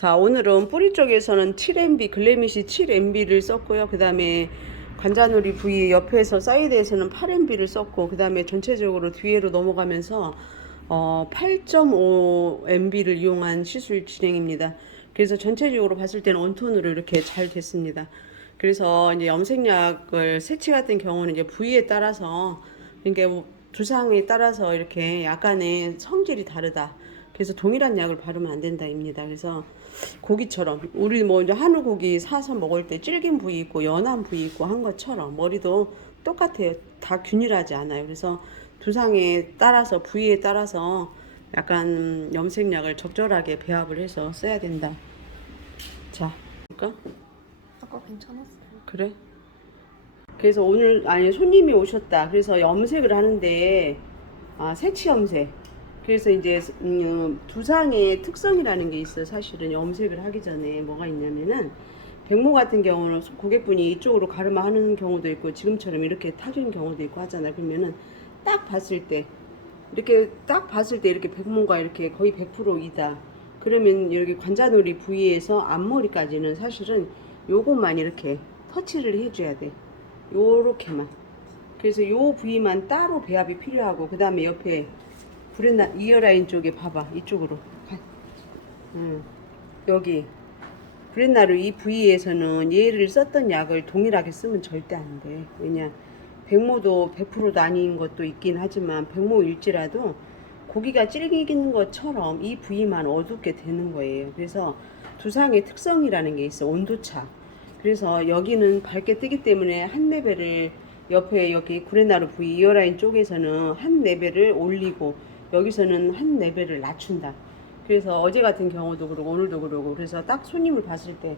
자, 오늘은 뿌리 쪽에서는 7MB, 글래미시 7MB를 썼고요. 그 다음에 관자놀이 부위 옆에서 사이드에서는 8MB를 썼고, 그 다음에 전체적으로 뒤에로 넘어가면서 8.5MB를 이용한 시술 진행입니다. 그래서 전체적으로 봤을 때는 원톤으로 이렇게 잘 됐습니다. 그래서 이제 염색약을 세치 같은 경우는 이제 부위에 따라서, 그러니까 두상에 따라서 이렇게 약간의 성질이 다르다. 그래서 동일한 약을 바르면 안 된다입니다. 그래서 고기처럼 우리 뭐 이제 한우 고기 사서 먹을 때 질긴 부위 있고 연한 부위 있고 한 것처럼 머리도 똑같아요. 다 균일하지 않아요. 그래서 두상에 따라서 부위에 따라서 약간 염색약을 적절하게 배합을 해서 써야 된다. 자, 그러니까 아까 괜찮았어요. 그래. 그래서 오늘 아니 손님이 오셨다. 그래서 염색을 하는데 새치 염색. 그래서 이제 두상의 특성이라는 게 있어요. 사실은 염색을 하기 전에 뭐가 있냐면은 백모 같은 경우는 고객분이 이쪽으로 가르마 하는 경우도 있고 지금처럼 이렇게 타주는 경우도 있고 하잖아요. 그러면은 딱 봤을 때 이렇게 백모가 이렇게 거의 100%이다. 그러면 여기 관자놀이 부위에서 앞머리까지는 사실은 요것만 이렇게 터치를 해줘야 돼. 요렇게만. 그래서 요 부위만 따로 배합이 필요하고 그 다음에 옆에 브랜나 이어라인 쪽에 봐봐. 이쪽으로 여기 브랜나루 이 부위에서는 얘를 썼던 약을 동일하게 쓰면 절대 안 돼. 왜냐 백모도 100%도 아닌 것도 있긴 하지만 백모일지라도 고기가 질기는 것처럼 이 부위만 어둡게 되는 거예요. 그래서 두상의 특성이라는 게 있어. 온도차. 그래서 여기는 밝게 뜨기 때문에 한 레벨을 옆에 여기 구레나루 부위 이어라인 쪽에서는 한 레벨을 올리고 여기서는 한 레벨을 낮춘다. 그래서 어제 같은 경우도 그러고 오늘도 그러고 그래서 딱 손님을 봤을 때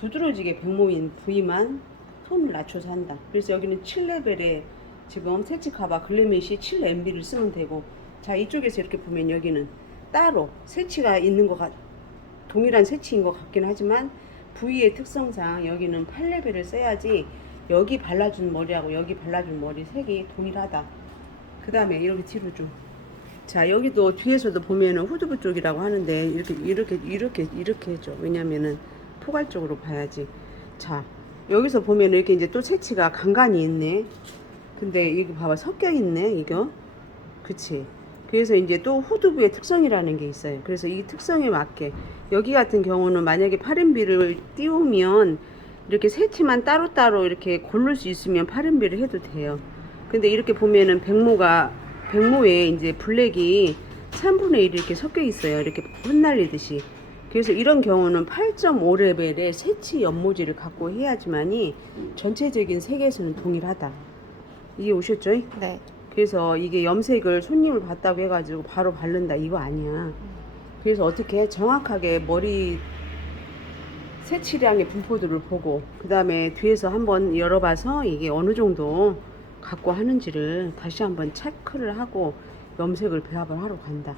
두드러지게 백모인 부위만 톤을 낮춰서 한다. 그래서 여기는 7레벨에 지금 세치카바 글래미시 7MB를 쓰면 되고 자 이쪽에서 이렇게 보면 여기는 따로 세치가 있는 것 같, 동일한 세치인 것 같긴 하지만 부위의 특성상 여기는 8레벨을 써야지 여기 발라준 머리하고 여기 발라준 머리 색이 동일하다. 그 다음에 이렇게 뒤로 좀. 자 여기도 뒤에서도 보면은 후두부 쪽이라고 하는데 이렇게 해줘. 왜냐면은 포괄적으로 봐야지. 자 여기서 보면은 이렇게 이제 또 채치가 간간이 있네. 근데 이거 봐봐 섞여 있네 이거. 그치. 그래서 이제 또 후두부의 특성이라는 게 있어요. 그래서 이 특성에 맞게 여기 같은 경우는 만약에 8MB를 띄우면 이렇게 세치만 따로따로 이렇게 고를 수 있으면 8MB를 해도 돼요. 근데 이렇게 보면은 백모에 이제 블랙이 3분의 1 이렇게 섞여 있어요. 이렇게 흩날리듯이. 그래서 이런 경우는 8.5레벨의 세치 연모지를 갖고 해야지만이 전체적인 색에서는 동일하다. 이게 오셨죠? 네. 그래서 이게 염색을 손님을 봤다고 해가지고 바로 바른다 이거 아니야. 그래서 어떻게 정확하게 머리 세치량의 분포들을 보고 그 다음에 뒤에서 한번 열어봐서 이게 어느 정도 갖고 하는지를 다시 한번 체크를 하고 염색을 배합을 하러 간다.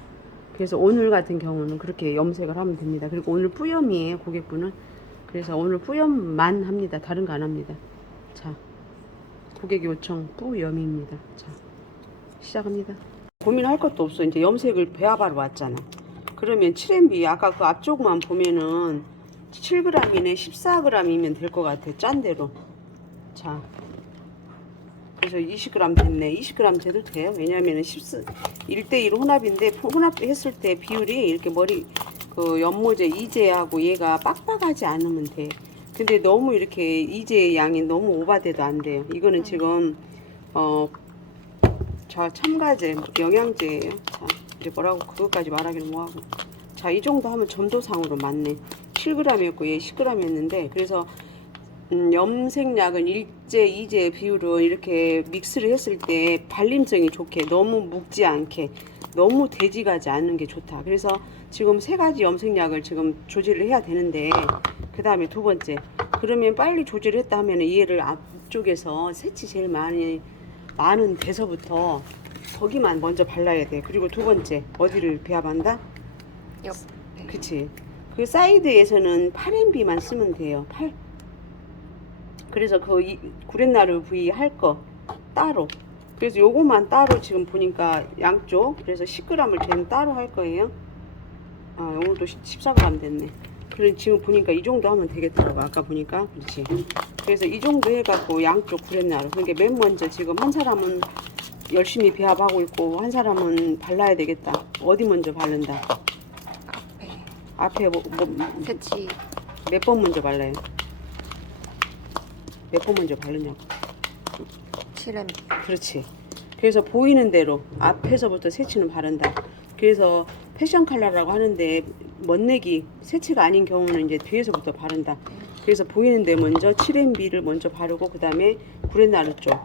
그래서 오늘 같은 경우는 그렇게 염색을 하면 됩니다. 그리고 오늘 뿌염이에요 고객분은. 그래서 오늘 뿌염만 합니다. 다른 거 안 합니다. 자 고객 요청 뿌염입니다. 자 시작합니다. 고민할 것도 없어. 이제 염색을 배합하러 왔잖아. 그러면 7MB 아까 그 앞쪽만 보면은 7g이네 14g이면 될 것 같아. 짠 대로. 자 그래서 20g 됐네. 20g 돼도 돼요. 왜냐하면 1대1 혼합인데 혼합했을 때 비율이 이렇게 머리 그 연모제 이제하고 얘가 빡빡하지 않으면 돼. 근데 너무 이렇게 이제 양이 너무 오바돼도 안 돼요. 이거는 지금 자 첨가제 영양제예요. 자 이제 뭐라고 그것까지 말하기는 뭐하고. 자 이 정도 하면 점도상으로 맞네. 7g이었고 얘 10g이었는데 그래서 염색약은 일제 이제 비율을 이렇게 믹스를 했을 때 발림성이 좋게 너무 묵지 않게 너무 돼지가지 않는 게 좋다. 그래서 지금 세 가지 염색약을 지금 조절을 해야 되는데 그 다음에 두 번째 그러면 빨리 조절을 했다 하면 얘를 앞쪽에서 색이 제일 많은 데서부터 거기만 먼저 발라야 돼. 그리고 두 번째 어디를 배합한다? 옆. 그치. 그 사이드에서는 8MB만 쓰면 돼요. 그래서 그 구렛나루 부위 할 거 따로. 그래서 요거만 따로 지금 보니까 양쪽 그래서 10g을 쟤는 따로 할 거예요. 오늘도 14g 됐네. 그래 지금 보니까 이 정도 하면 되겠더라고. 아까 보니까 그렇지. 그래서 이 정도 해갖고 양쪽 구렛나루. 그러니까 맨 먼저 지금 한 사람은 열심히 배합하고 있고 한 사람은 발라야 되겠다. 어디 먼저 바른다? 앞에 앞에 새치 몇 번 먼저 발라요? 몇 번 먼저 바르냐고. 7M. 그렇지. 그래서 보이는 대로 앞에서부터 새치는 바른다. 그래서 패션 컬러라고 하는데 멋내기 새치가 아닌 경우는 이제 뒤에서부터 바른다. 그래서 보이는 데 먼저 7MB를 먼저 바르고 그 다음에 구렛나루 쪽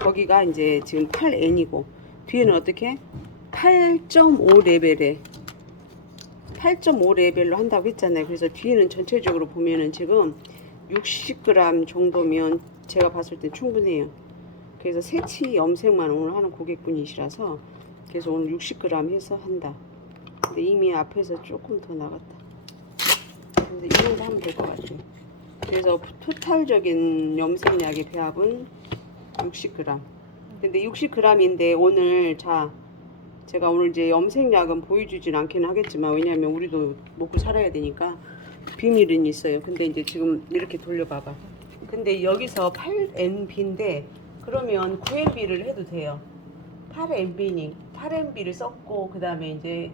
거기가 이제 지금 8N이고 뒤에는 어떻게 8.5 레벨에 8.5 레벨로 한다고 했잖아요. 그래서 뒤에는 전체적으로 보면은 지금 60g 정도면 제가 봤을 때 충분해요. 그래서 새치 염색만 오늘 하는 고객분이시라서 그래서 오늘 60g 해서 한다. 근데 이미 앞에서 조금 더 나갔다. 근데 이 정도 하면 될 것 같아요. 그래서 토탈적인 염색약의 배합은 60g. 근데 60g인데 오늘 제가 오늘 이제 염색약은 보여주진 않기는 하겠지만 왜냐하면 우리도 먹고 살아야 되니까 비밀은 있어요. 근데 이제 지금 이렇게 돌려봐봐. 근데 여기서 8MB인데 그러면 9MB를 해도 돼요. 8MB를 썼고 그 다음에 이제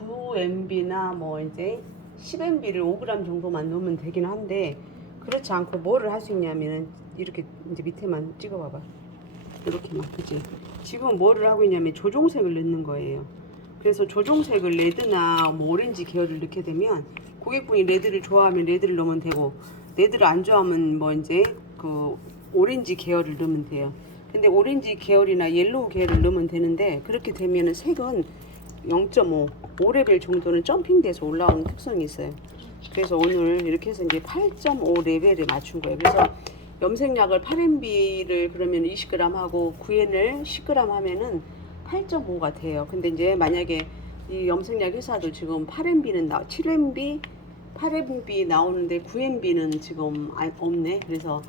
9MB나 뭐 이제 10MB를 5g 정도만 넣으면 되긴 한데 그렇지 않고 뭐를 할 수 있냐면은 이렇게 이제 밑에만 찍어봐봐. 이렇게만 그지? 지금 뭐를 하고 있냐면 조종색을 넣는 거예요. 그래서 조종색을 레드나 뭐 오렌지 계열을 넣게 되면 고객분이 레드를 좋아하면 레드를 넣으면 되고 레드를 안 좋아하면 뭐 이제 그 오렌지 계열을 넣으면 돼요. 근데 오렌지 계열이나 옐로우 계열을 넣으면 되는데 그렇게 되면은 색은 0.5, 5레벨 정도는 점핑돼서 올라오는 특성이 있어요. 그래서 오늘 이렇게 해서 이제 8.5 레벨에 맞춘 거예요. 그래서 염색약을 8MB를 그러면 20g 하고 9N을 10g 하면은 8.5가 돼요. 근데 이제 만약에 이 염색약 회사도 지금 8MB는 7MB, 8MB 나오는데 9MB는 지금 없네. 그래서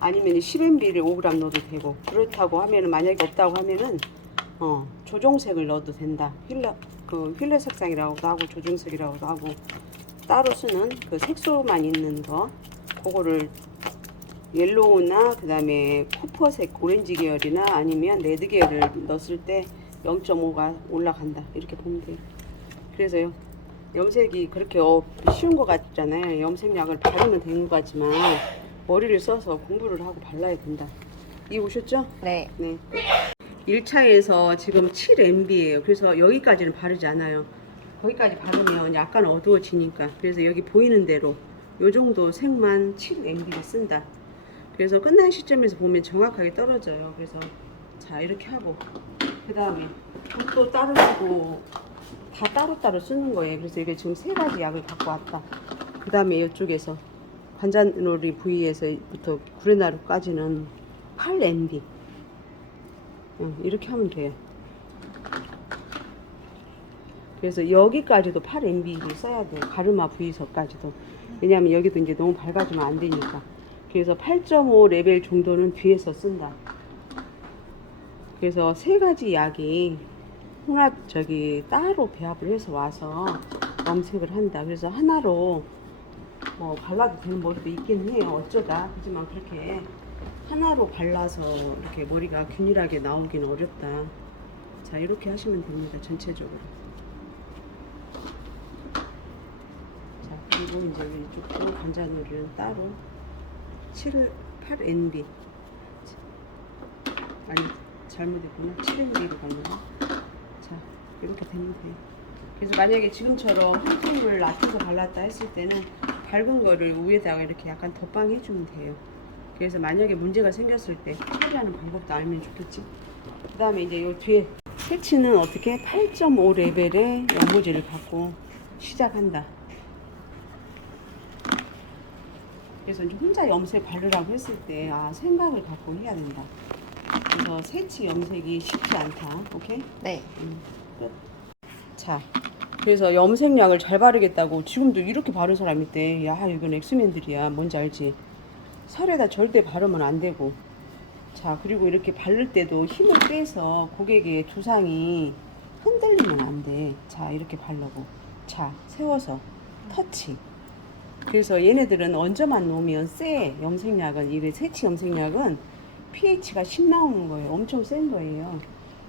아니면 10MB를 5g 넣어도 되고 그렇다고 하면은 만약에 없다고 하면은 조종색을 넣어도 된다. 휠렛 색상이라고도 하고 조종색이라고도 하고 따로 쓰는 그 색소만 있는 거 그거를 옐로우나 그 다음에 코퍼색 오렌지 계열이나 아니면 레드 계열을 넣었을 때 0.5가 올라간다 이렇게 보면 돼요. 그래서요 염색이 그렇게 쉬운 것 같잖아요. 염색약을 바르면 되는 것 같지만 머리를 써서 공부를 하고 발라야 된다. 이해 오셨죠? 네. 네. 1차에서 지금 7MB예요. 그래서 여기까지는 바르지 않아요. 거기까지 바르면 약간 어두워지니까. 그래서 여기 보이는 대로 요 정도 색만 7MB를 쓴다. 그래서 끝난 시점에서 보면 정확하게 떨어져요. 그래서 자 이렇게 하고 그 다음에 붓도 따로 쓰고 다 따로따로 쓰는 거예요. 그래서 이게 지금 세 가지 약을 갖고 왔다. 그 다음에 이쪽에서 관자놀이 부위에서부터 구레나루까지는 8MB 이렇게 하면 돼요. 그래서 여기까지도 8MB를 써야 돼요. 가르마 부위서까지도. 왜냐하면 여기도 이제 너무 밝아지면 안 되니까. 그래서 8.5 레벨 정도는 뒤에서 쓴다. 그래서 세 가지 약이 따로 배합을 해서 와서 염색을 한다. 그래서 하나로 뭐 발라도 되는 머리도 있긴 해요. 어쩌다. 하지만 그렇게 하나로 발라서 이렇게 머리가 균일하게 나오긴 어렵다. 자, 이렇게 하시면 됩니다. 전체적으로. 자, 그리고 이제 이쪽 관자놀이는 따로 8NB. 아니, 잘못했구나. 7NB로 가려나? 자, 이렇게 되면 돼요. 그래서 만약에 지금처럼 한 톤을 낮춰서 발랐다 했을 때는 밝은 거를 위에다가 이렇게 약간 덧방 해주면 돼요. 그래서 만약에 문제가 생겼을 때 처리하는 방법도 알면 좋겠지. 그 다음에 이제 요 뒤에 새치는 어떻게 8.5 레벨의 연고지를 갖고 시작한다. 그래서 이제 혼자 염색 바르라고 했을 때 생각을 갖고 해야 된다. 그래서 새치 염색이 쉽지 않다. 오케이? 네. 끝. 자, 그래서 염색약을 잘 바르겠다고 지금도 이렇게 바른 사람 있대. 야, 이건 엑스맨들이야. 뭔지 알지? 살에다 절대 바르면 안 되고. 자, 그리고 이렇게 바를 때도 힘을 빼서 고객의 두상이 흔들리면 안 돼. 자, 이렇게 바르고. 자, 세워서 터치. 그래서 얘네들은 얹어만 놓으면 쎄. 염색약은 이게 새치 염색약은 pH가 10 나오는 거예요. 엄청 센 거예요.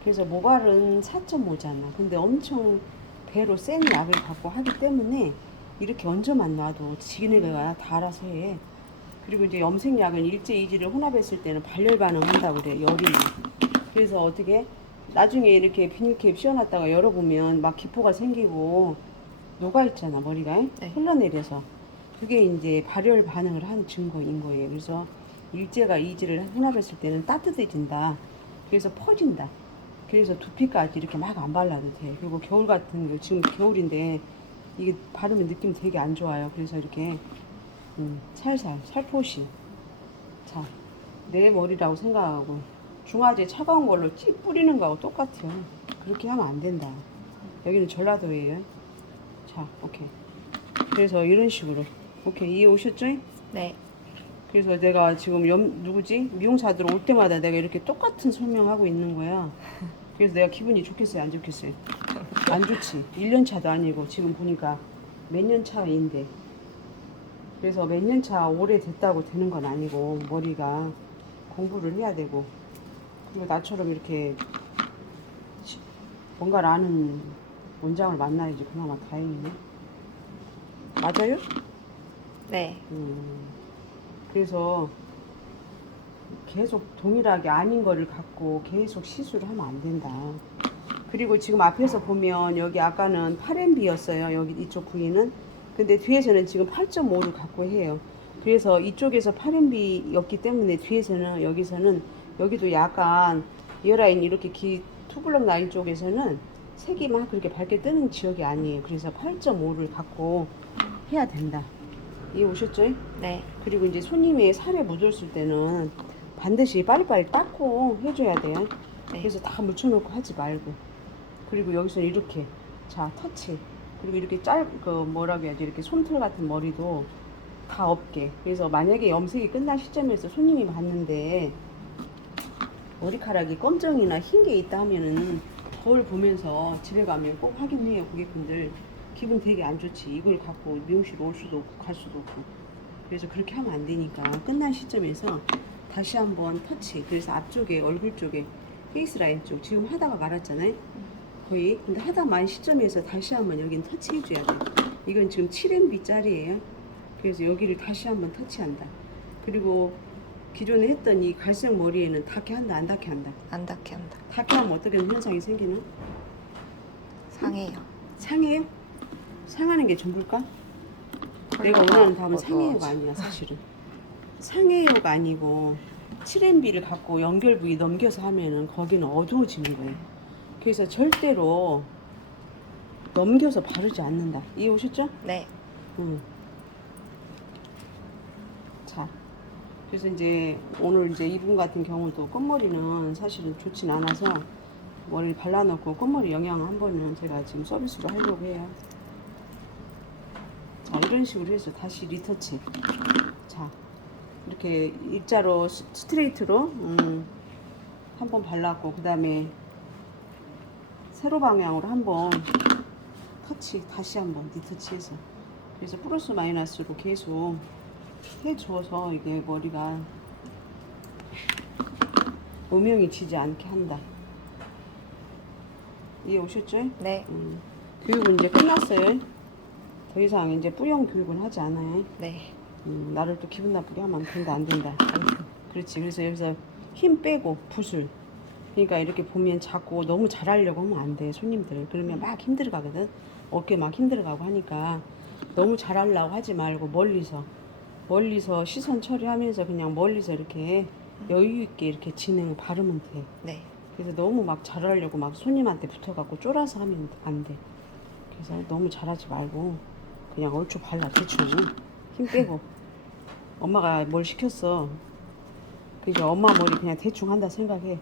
그래서 모발은 4.5잖아. 근데 엄청 배로 센 약을 갖고 하기 때문에 이렇게 얹어만 놔도 지네가 다 알아서 해. 그리고 이제 염색약은 일제 이지를 혼합했을 때는 발열 반응한다고 그래. 열이. 그래서 어떻게 나중에 이렇게 비닐캡 씌워놨다가 열어보면 막 기포가 생기고 녹아있잖아, 머리가. 네. 흘러내려서. 그게 이제 발열 반응을 한 증거인 거예요. 그래서 일제가 이지를 혼합했을 때는 따뜻해진다. 그래서 퍼진다. 그래서 두피까지 이렇게 막 안 발라도 돼. 그리고 겨울 같은 거, 지금 겨울인데 이게 바르면 느낌 되게 안 좋아요. 그래서 이렇게 살살, 살포시. 자, 내 머리라고 생각하고 중화제 차가운 걸로 찌 뿌리는 거하고 똑같아요. 그렇게 하면 안 된다. 여기는 전라도예요. 자, 오케이. 그래서 이런 식으로. 오케이, 이해 오셨죠? 네. 그래서 내가 지금 누구지? 미용사들 올 때마다 내가 이렇게 똑같은 설명하고 있는 거야. 그래서 내가 기분이 좋겠어요? 안 좋겠어요? 안 좋지. 1년 차도 아니고 지금 보니까 몇 년 차인데. 그래서 몇 년 차 오래 됐다고 되는 건 아니고 머리가 공부를 해야 되고 그리고 나처럼 이렇게 뭔가를 아는 원장을 만나야지 그나마 다행이네. 맞아요? 네. 그래서 계속 동일하게 아닌 거를 갖고 계속 시술을 하면 안 된다. 그리고 지금 앞에서 보면 여기 아까는 8MB였어요. 여기 이쪽 부위는. 근데 뒤에서는 지금 8.5를 갖고 해요. 그래서 이쪽에서 8MB였기 때문에 뒤에서는 여기서는 여기도 약간 이어라인 이렇게 투블럭 라인 쪽에서는 색이 막 그렇게 밝게 뜨는 지역이 아니에요. 그래서 8.5를 갖고 해야 된다. 이해 오셨죠? 네. 그리고 이제 손님이 살에 묻었을 때는 반드시 빨리빨리 닦고 해줘야 돼요. 네. 그래서 다 묻혀놓고 하지 말고. 그리고 여기서는 이렇게 자 터치. 그리고 이렇게 뭐라고 해야지 이렇게 솜털 같은 머리도 다 없게. 그래서 만약에 염색이 끝난 시점에서 손님이 봤는데 머리카락이 검정이나 흰 게 있다 하면은 거울 보면서 집에 가면 꼭 확인해요. 고객분들 기분 되게 안 좋지. 이걸 갖고 미용실 올 수도 없고 갈 수도 없고. 그래서 그렇게 하면 안 되니까 끝난 시점에서 다시 한번 터치. 그래서 앞쪽에 얼굴 쪽에 페이스 라인 쪽 지금 하다가 말았잖아요. 거의. 근데 하다 만 시점에서 다시 한번 여긴 터치 해줘야 돼. 이건 지금 7MB 짜리예요. 그래서 여기를 다시 한번 터치한다. 그리고 기존에 했던 이 갈색 머리에는 닿게 한다, 안 닿게 한다. 안 닿게 한다. 닿게 하면 어떻게 현상이 생기나? 상해요. 상해요? 상하는 게 전부일까? 내가 원하는 답은 상해요가 아니야, 사실은. 상해요가 아니고 7MB를 갖고 연결 부위 넘겨서 하면은 거기는 어두워지는 거예요. 그래서 절대로 넘겨서 바르지 않는다. 이해 오셨죠? 네. 자, 그래서 이제 오늘 이제 이분 같은 경우도 끝머리는 사실은 좋진 않아서 머리를 발라놓고 끝머리 영양 한 번은 제가 지금 서비스로 하려고 해요. 자, 이런 식으로 해서 다시 리터치. 자, 이렇게 일자로 스트레이트로 한 번 발랐고 그 다음에 세로 방향으로 한번 터치 다시 한번 리터치해서 그래서 플러스 마이너스로 계속 해줘서 이게 머리가 음영이 지지 않게 한다. 이해 오셨죠? 네. 교육은 이제 끝났어요. 더 이상 이제 뿌용 교육은 하지 않아요. 네. 나를 또 기분 나쁘게 하면 된다 안 된다. 그렇지. 그래서 여기서 힘 빼고 붓을. 그러니까 이렇게 보면 자꾸 너무 잘하려고 하면 안 돼. 손님들. 그러면 막 힘들어가거든. 어깨 막 힘들어가고 하니까 너무 잘하려고 하지 말고 멀리서 시선 처리하면서 그냥 멀리서 이렇게 여유 있게 이렇게 진행 바르면 돼. 네. 그래서 너무 막 잘하려고 막 손님한테 붙어갖고 쫄아서 하면 안 돼. 그래서 너무 잘하지 말고 그냥 얼추 발라 대충 힘 빼고 엄마가 뭘 시켰어. 그래서 엄마 머리 그냥 대충 한다 생각해.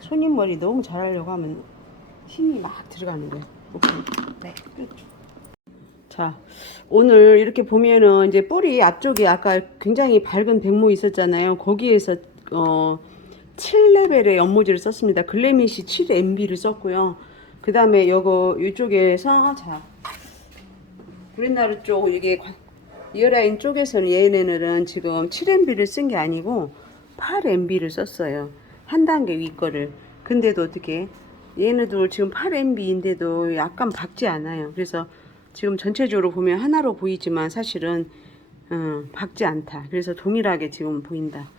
손님 머리 너무 잘하려고 하면 힘이 막 들어가는 거야. 오케이. 네. 끝. 자, 오늘 이렇게 보면은 이제 뿌리 앞쪽에 아까 굉장히 밝은 백모 있었잖아요. 거기에서 7레벨의 연모지를 썼습니다. 글래미시 7MB를 썼고요. 그 다음에 이쪽에서 자 브랜나르 쪽 이게 이어라인 쪽에서는 얘네들은 지금 7MB를 쓴 게 아니고 8MB를 썼어요. 한 단계 위 거를. 근데도 어떻게 얘네도 지금 8MB인데도 약간 밝지 않아요. 그래서 지금 전체적으로 보면 하나로 보이지만 사실은 밝지 않다. 그래서 동일하게 지금 보인다.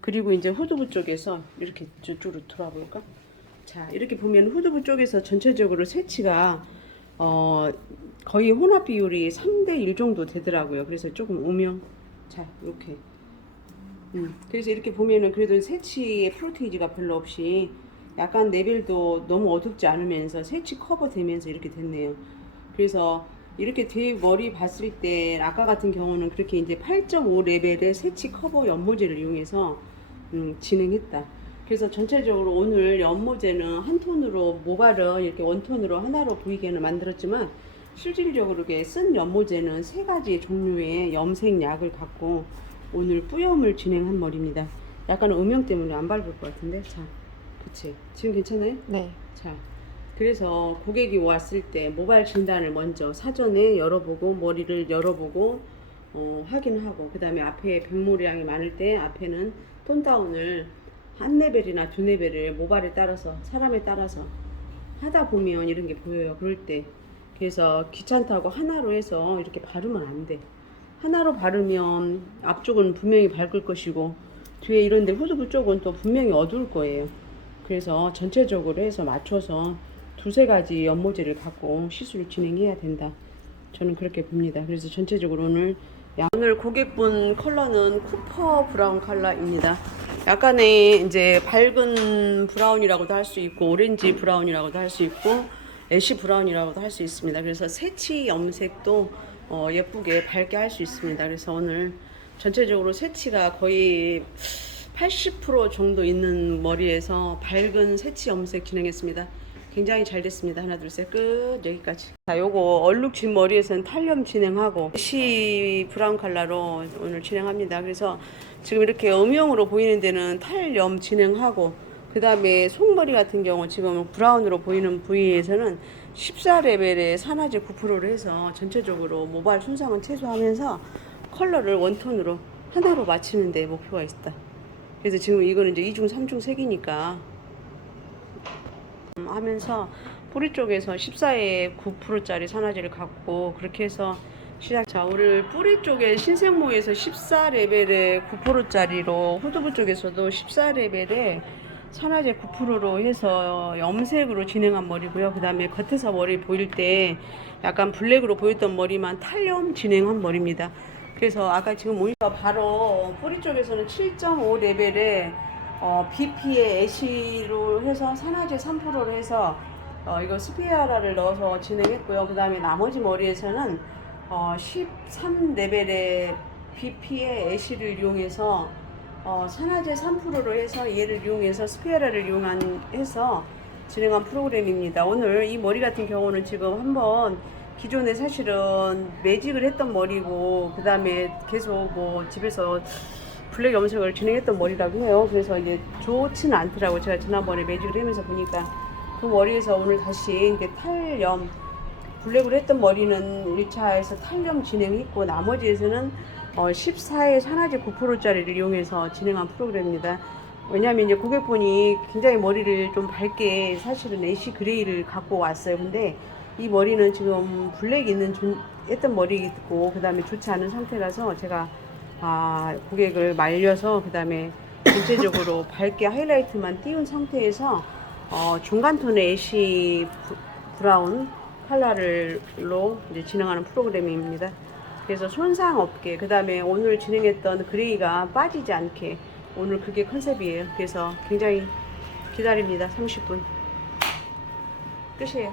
그리고 이제 후두부 쪽에서 이렇게 저쪽으로 돌아볼까? 자, 이렇게 보면 후두부 쪽에서 전체적으로 새치가 거의 혼합 비율이 3대1 정도 되더라고요. 그래서 조금 오명. 자, 이렇게. 그래서 이렇게 보면은 그래도 새치의 프로테이지가 별로 없이 약간 레벨도 너무 어둡지 않으면서 새치 커버 되면서 이렇게 됐네요. 그래서 이렇게 뒤 머리 봤을 때 아까 같은 경우는 그렇게 이제 8.5 레벨의 새치 커버 연모제를 이용해서 진행했다. 그래서 전체적으로 오늘 연모제는 한 톤으로 모발은 이렇게 원톤으로 하나로 보이게는 만들었지만 실질적으로 쓴 연모제는 3가지 종류의 염색 약을 갖고 오늘 뿌염을 진행한 머리입니다. 약간 음영 때문에 안 밟을 것 같은데. 자, 그치? 지금 괜찮아요? 네. 자, 그래서 고객이 왔을 때 모발 진단을 먼저 사전에 열어보고 머리를 열어보고 확인하고, 그 다음에 앞에 백모량이 많을 때 앞에는 톤 다운을 한 레벨이나 2레벨을 모발에 따라서 사람에 따라서 하다 보면 이런 게 보여요. 그럴 때 그래서 귀찮다고 하나로 해서 이렇게 바르면 안 돼. 하나로 바르면 앞쪽은 분명히 밝을 것이고 뒤에 이런데 후두부 쪽은 또 분명히 어두울 거예요. 그래서 전체적으로 해서 맞춰서 2-3가지 연모제를 갖고 시술을 진행해야 된다. 저는 그렇게 봅니다. 그래서 전체적으로 오늘 고객분 컬러는 쿠퍼 브라운 컬러입니다. 약간의 이제 밝은 브라운이라고도 할 수 있고 오렌지 브라운이라고도 할 수 있고 애쉬 브라운이라고도 할 수 있습니다. 그래서 새치 염색도 예쁘게 밝게 할 수 있습니다. 그래서 오늘 전체적으로 새치가 거의 80% 정도 있는 머리에서 밝은 새치 염색 진행했습니다. 굉장히 잘 됐습니다. 하나 둘 셋 끝. 여기까지. 자, 요거 얼룩진 머리에서는 탈염 진행하고 애쉬 브라운 컬러로 오늘 진행합니다. 그래서 지금 이렇게 음영으로 보이는 데는 탈염 진행하고, 그 다음에 속머리 같은 경우 지금 브라운으로 보이는 부위에서는 14레벨의 산화제 9%를 해서 전체적으로 모발 손상은 최소화하면서 컬러를 원톤으로 하나로 맞추는 데 목표가 있다. 그래서 지금 이거는 이제 2중 3중 색이니까 하면서 뿌리 쪽에서 14에 9%짜리 산화제를 갖고 그렇게 해서 시작. 자, 오늘 뿌리 쪽에 신생모에서 14레벨의 9%짜리로 후두부 쪽에서도 14레벨의 산화제 9%로 해서 염색으로 진행한 머리고요. 그 다음에 겉에서 머리 보일 때 약간 블랙으로 보였던 머리만 탈염 진행한 머리입니다. 그래서 아까 지금 모니터 바로 뿌리 쪽에서는 7.5 레벨의 BP의 애쉬로 해서 산화제 3%로 해서 이거 스피아라를 넣어서 진행했고요. 그 다음에 나머지 머리에서는 13레벨의 BP의 애쉬를 이용해서 산화제 3%로 해서 얘를 이용해서 스피아라를 해서 진행한 프로그램입니다. 오늘 이 머리 같은 경우는 지금 한번 기존에 사실은 매직을 했던 머리고 그 다음에 계속 뭐 집에서 블랙 염색을 진행했던 머리라고 해요. 그래서 이게 좋지는 않더라고요. 제가 지난번에 매직을 하면서 보니까 그 머리에서 오늘 다시 이게 탈염, 블랙으로 했던 머리는 1차에서 탈염 진행했고 나머지에서는 14의 산화제 9%짜리를 이용해서 진행한 프로그램입니다. 왜냐하면 이제 고객분이 굉장히 머리를 좀 밝게 사실은 애쉬 그레이를 갖고 왔어요. 근데 이 머리는 지금 블랙 있는 했던 머리고 그 다음에 좋지 않은 상태라서 제가 고객을 말려서 그 다음에 전체적으로 밝게 하이라이트만 띄운 상태에서 중간톤의 애쉬 브라운 컬러로 이제 진행하는 프로그램입니다. 그래서 손상 없게, 그 다음에 오늘 진행했던 그레이가 빠지지 않게 오늘 그게 컨셉이에요. 그래서 굉장히 기다립니다. 30분 끝이에요.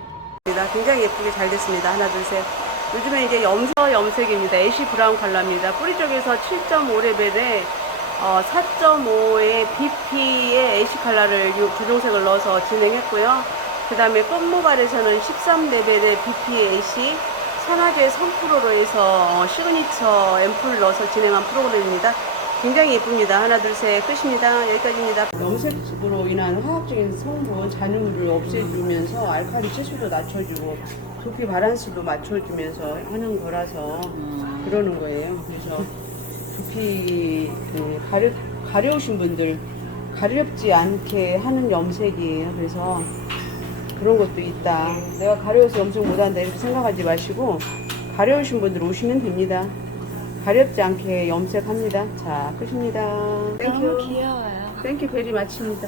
굉장히 예쁘게 잘 됐습니다. 하나 둘 셋. 요즘에 이제 염색입니다. 애쉬 브라운 컬러입니다. 뿌리 쪽에서 7.5레벨에 4.5의 BP의 애쉬 컬러를 주종색을 넣어서 진행했고요. 그 다음에 꽃모발에서는 13레벨의 BP의 애쉬 산화제 3%로 해서 시그니처 앰플을 넣어서 진행한 프로그램입니다. 굉장히 예쁩니다. 하나 둘 셋 끝입니다. 여기까지입니다. 염색으로 인한 화학적인 성분 잔여물을 없애주면서 알칼리 치수도 낮춰주고 두피 바란스도 맞춰주면서 하는 거라서 그러는 거예요. 그래서 두피 가려우신 분들 가렵지 않게 하는 염색이에요. 그래서 그런 것도 있다. 내가 가려워서 염색 못한다 이렇게 생각하지 마시고 가려우신 분들 오시면 됩니다. 가렵지 않게 염색합니다. 자, 끝입니다. 너무 귀여워요. 땡큐 베리 마칩니다.